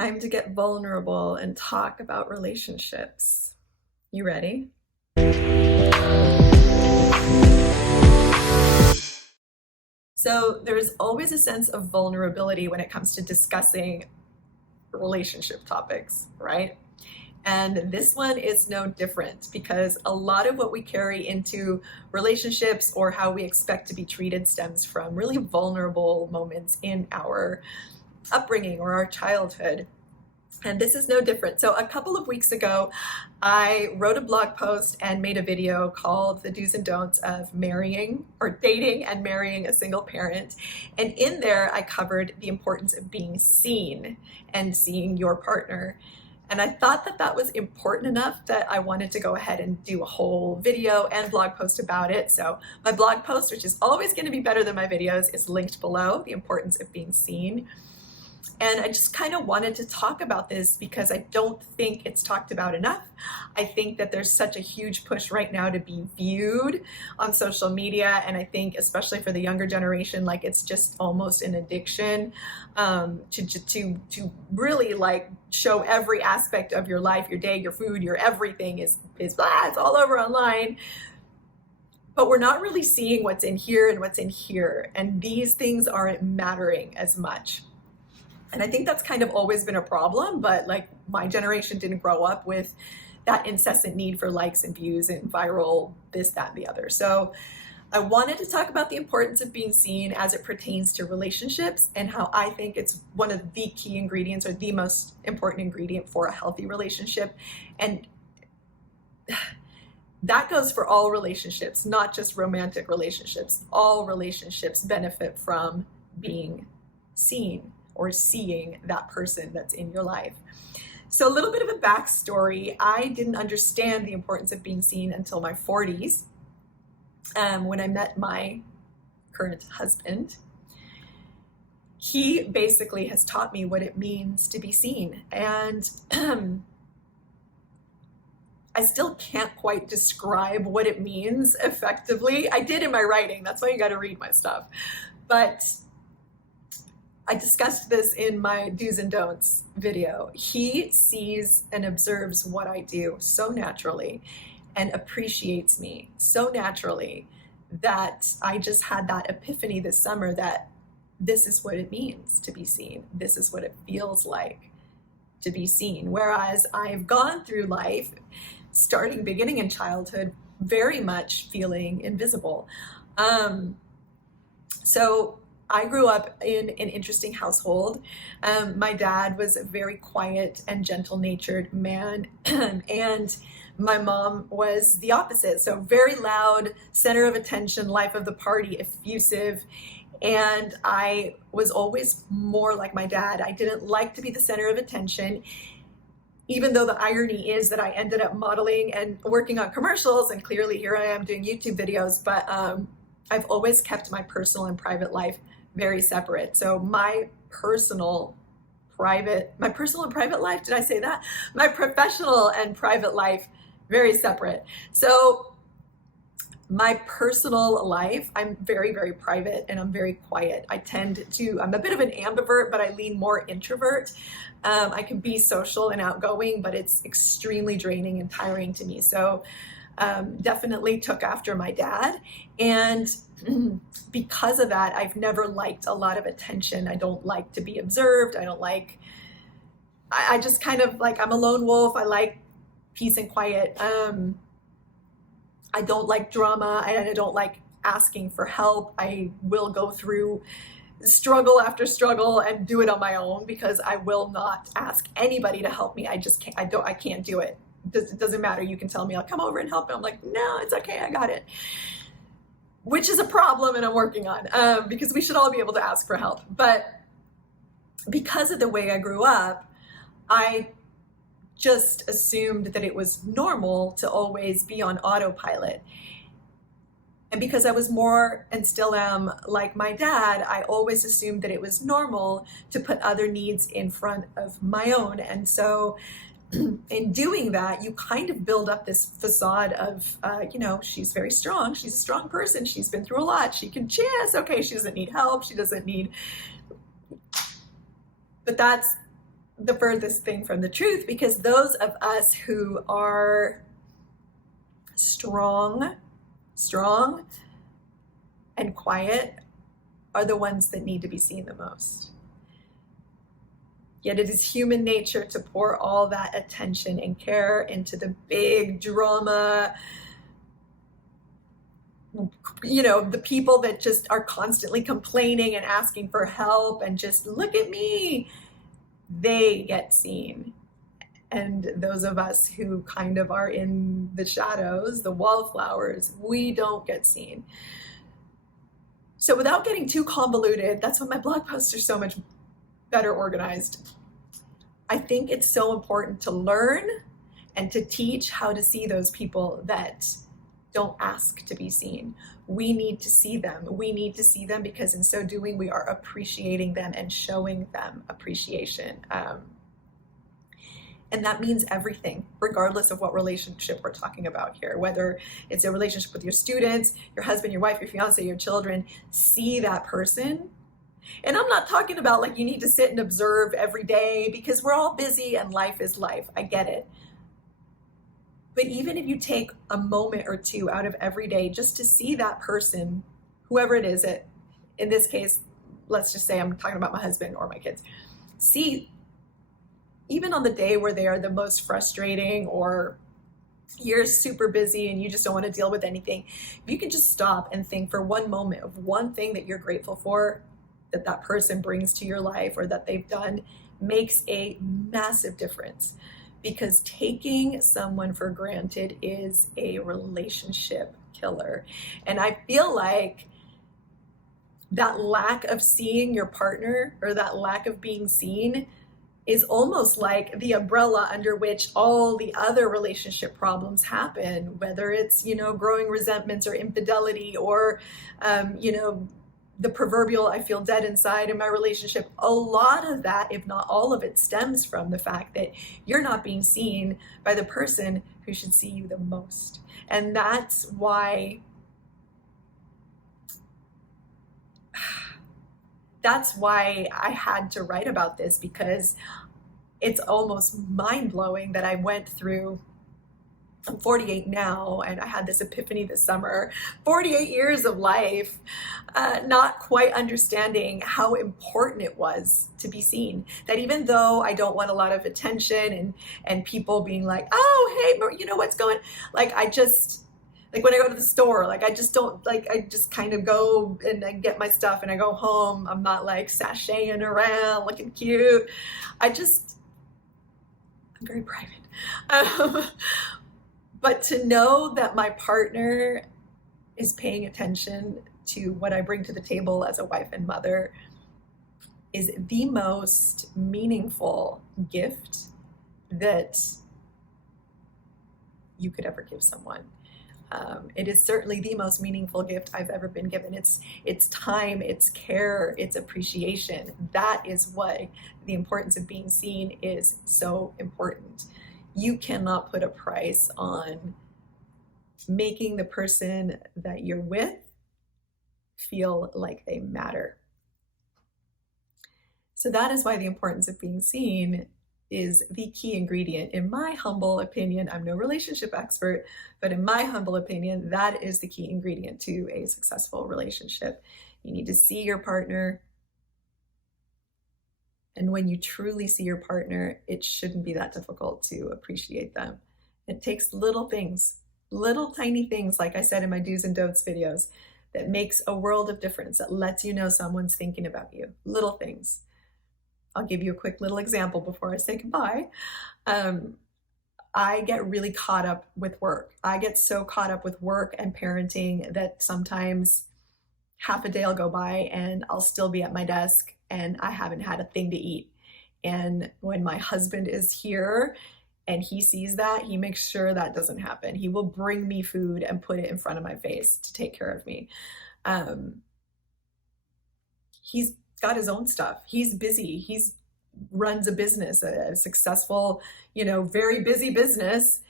Time to get vulnerable and talk about relationships. You ready? So there's always a sense of vulnerability when it comes to discussing relationship topics, right? And this one is no different because a lot of what we carry into relationships or how we expect to be treated stems from really vulnerable moments in our upbringing or our childhood. And this is no different. So a couple of weeks ago, I wrote a blog post and made a video called The Do's and Don'ts of Marrying or Dating and Marrying a Single Parent. And in there, I covered the importance of being seen and seeing your partner. And I thought that that was important enough that I wanted to go ahead and do a whole video and blog post about it. So my blog post, which is always going to be better than my videos, is linked below, The Importance of Being Seen. And I just kind of wanted to talk about this because I don't think it's talked about enough. I think that there's such a huge push right now to be viewed on social media. And I think especially for the younger generation, like it's just almost an addiction to really like show every aspect of your life, your day, your food, your everything is it's all over online. But we're not really seeing what's in here and what's in here. And these things aren't mattering as much. And I think that's kind of always been a problem, but like my generation didn't grow up with that incessant need for likes and views and viral this, that, and the other. So I wanted to talk about the importance of being seen as it pertains to relationships and how I think it's one of the key ingredients or the most important ingredient for a healthy relationship. And that goes for all relationships, not just romantic relationships. All relationships benefit from being seen or seeing that person that's in your life. So a little bit of a backstory. I didn't understand the importance of being seen until my 40s when I met my current husband. He basically has taught me what it means to be seen. And I still can't quite describe what it means effectively. I did in my writing. That's why you got to read my stuff. But I discussed this in my do's and don'ts video. He sees and observes what I do so naturally and appreciates me so naturally that I just had that epiphany this summer that this is what it means to be seen. This is what it feels like to be seen. Whereas I've gone through life, beginning in childhood, very much feeling invisible. So I grew up in an interesting household. My dad was a very quiet and gentle-natured man, and my mom was the opposite. So very loud, center of attention, life of the party, effusive. And I was always more like my dad. I didn't like to be the center of attention, even though the irony is that I ended up modeling and working on commercials, and clearly here I am doing YouTube videos, but I've always kept my personal and private life very separate. So my personal and private life, did I say that? My professional and private life, very separate. So my personal life, I'm very, very private and I'm very quiet. I'm a bit of an ambivert, but I lean more introvert. I can be social and outgoing, but it's extremely draining and tiring to me. So definitely took after my dad. And because of that, I've never liked a lot of attention. I don't like to be observed. I just kind of like, I'm a lone wolf. I like peace and quiet. I don't like drama. I don't like asking for help. I will go through struggle after struggle and do it on my own because I will not ask anybody to help me. I just can't, I can't do it. It doesn't matter. You can tell me I'll come over and help. And I'm like, no, it's okay. I got it. Which is a problem and I'm working on because we should all be able to ask for help. But because of the way I grew up, I just assumed that it was normal to always be on autopilot. And because I was more and still am like my dad, I always assumed that it was normal to put other needs in front of my own. And so in doing that, you kind of build up this facade of, she's very strong. She's a strong person. She's been through a lot. She can, yes, okay, she doesn't need help. She doesn't need, but that's the furthest thing from the truth, because those of us who are strong and quiet are the ones that need to be seen the most. Yet it is human nature to pour all that attention and care into the big drama, the people that just are constantly complaining and asking for help and just look at me, they get seen. And those of us who kind of are in the shadows, the wallflowers, we don't get seen. So without getting too convoluted, that's why my blog posts are so much better organized. I think it's so important to learn and to teach how to see those people that don't ask to be seen. We need to see them. We need to see them because in so doing, we are appreciating them and showing them appreciation. And that means everything, regardless of what relationship we're talking about here, whether it's a relationship with your students, your husband, your wife, your fiance, your children. See that person. And I'm not talking about like you need to sit and observe every day because we're all busy and life is life. I get it. But even if you take a moment or two out of every day just to see that person, whoever it is, in this case, let's just say I'm talking about my husband or my kids, see, even on the day where they are the most frustrating or you're super busy and you just don't want to deal with anything, if you can just stop and think for one moment of one thing that you're grateful for, that person brings to your life or that they've done, makes a massive difference. Because taking someone for granted is a relationship killer. And I feel like that lack of seeing your partner or that lack of being seen is almost like the umbrella under which all the other relationship problems happen, whether it's, growing resentments or infidelity or, the proverbial, I feel dead inside in my relationship. A lot of that, if not all of it, stems from the fact that you're not being seen by the person who should see you the most. And that's why I had to write about this, because it's almost mind-blowing that I went through, I'm 48 now, and I had this epiphany this summer, 48 years of life, not quite understanding how important it was to be seen. That even though I don't want a lot of attention and people being like, oh, hey, what's going, like when I go to the store, I just kind of go and I get my stuff and I go home. I'm not like sashaying around looking cute. I'm very private. But to know that my partner is paying attention to what I bring to the table as a wife and mother is the most meaningful gift that you could ever give someone. It is certainly the most meaningful gift I've ever been given. It's time, it's care, it's appreciation. That is why the importance of being seen is so important. You cannot put a price on making the person that you're with feel like they matter. So that is why the importance of being seen is the key ingredient. In my humble opinion, I'm no relationship expert, but in my humble opinion, that is the key ingredient to a successful relationship. You need to see your partner. And when you truly see your partner, it shouldn't be that difficult to appreciate them. It takes little things, little tiny things, like I said in my do's and don'ts videos, that makes a world of difference, that lets you know someone's thinking about you. Little things. I'll give you a quick little example before I say goodbye. I get really caught up with work. I get so caught up with work and parenting that sometimes half a day will go by and I'll still be at my desk and I haven't had a thing to eat. And when my husband is here and he sees that, he makes sure that doesn't happen. He will bring me food and put it in front of my face to take care of me. He's got his own stuff. He's busy. He's runs a business, a successful, very busy business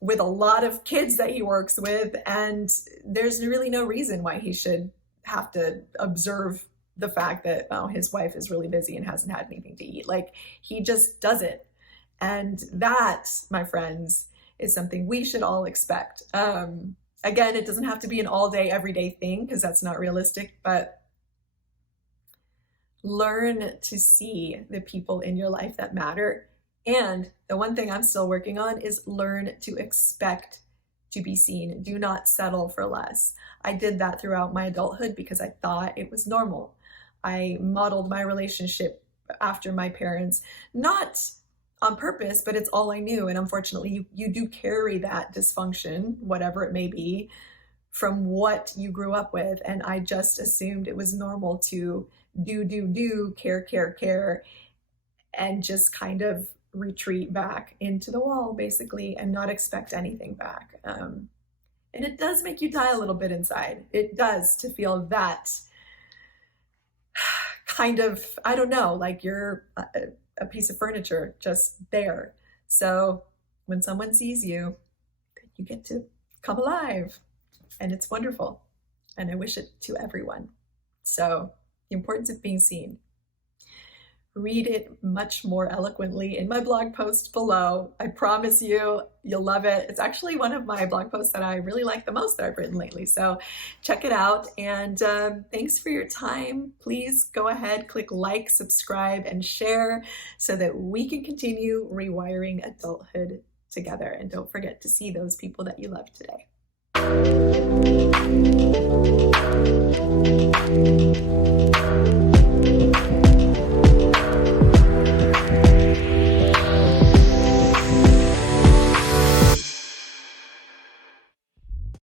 with a lot of kids that he works with. And there's really no reason why he should have to observe the fact that, oh, his wife is really busy and hasn't had anything to eat. Like, he just does it. And that, my friends, is something we should all expect. Again, it doesn't have to be an all day, everyday thing, because that's not realistic, but learn to see the people in your life that matter. And the one thing I'm still working on is learn to expect to be seen. Do not settle for less. I did that throughout my adulthood because I thought it was normal. I modeled my relationship after my parents, not on purpose, but it's all I knew. And unfortunately, you do carry that dysfunction, whatever it may be, from what you grew up with. And I just assumed it was normal to do, care, and just kind of retreat back into the wall, basically, and not expect anything back. And it does make you die a little bit inside. It does, to feel that kind of, I don't know, like you're a piece of furniture just there. So when someone sees you, you get to come alive, and it's wonderful. And I wish it to everyone. So the importance of being seen. Read it much more eloquently in my blog post below. I promise you, you'll love it. It's actually one of my blog posts that I really like the most that I've written lately. So check it out. And thanks for your time. Please go ahead, click like, subscribe, and share so that we can continue rewiring adulthood together. And don't forget to see those people that you love today.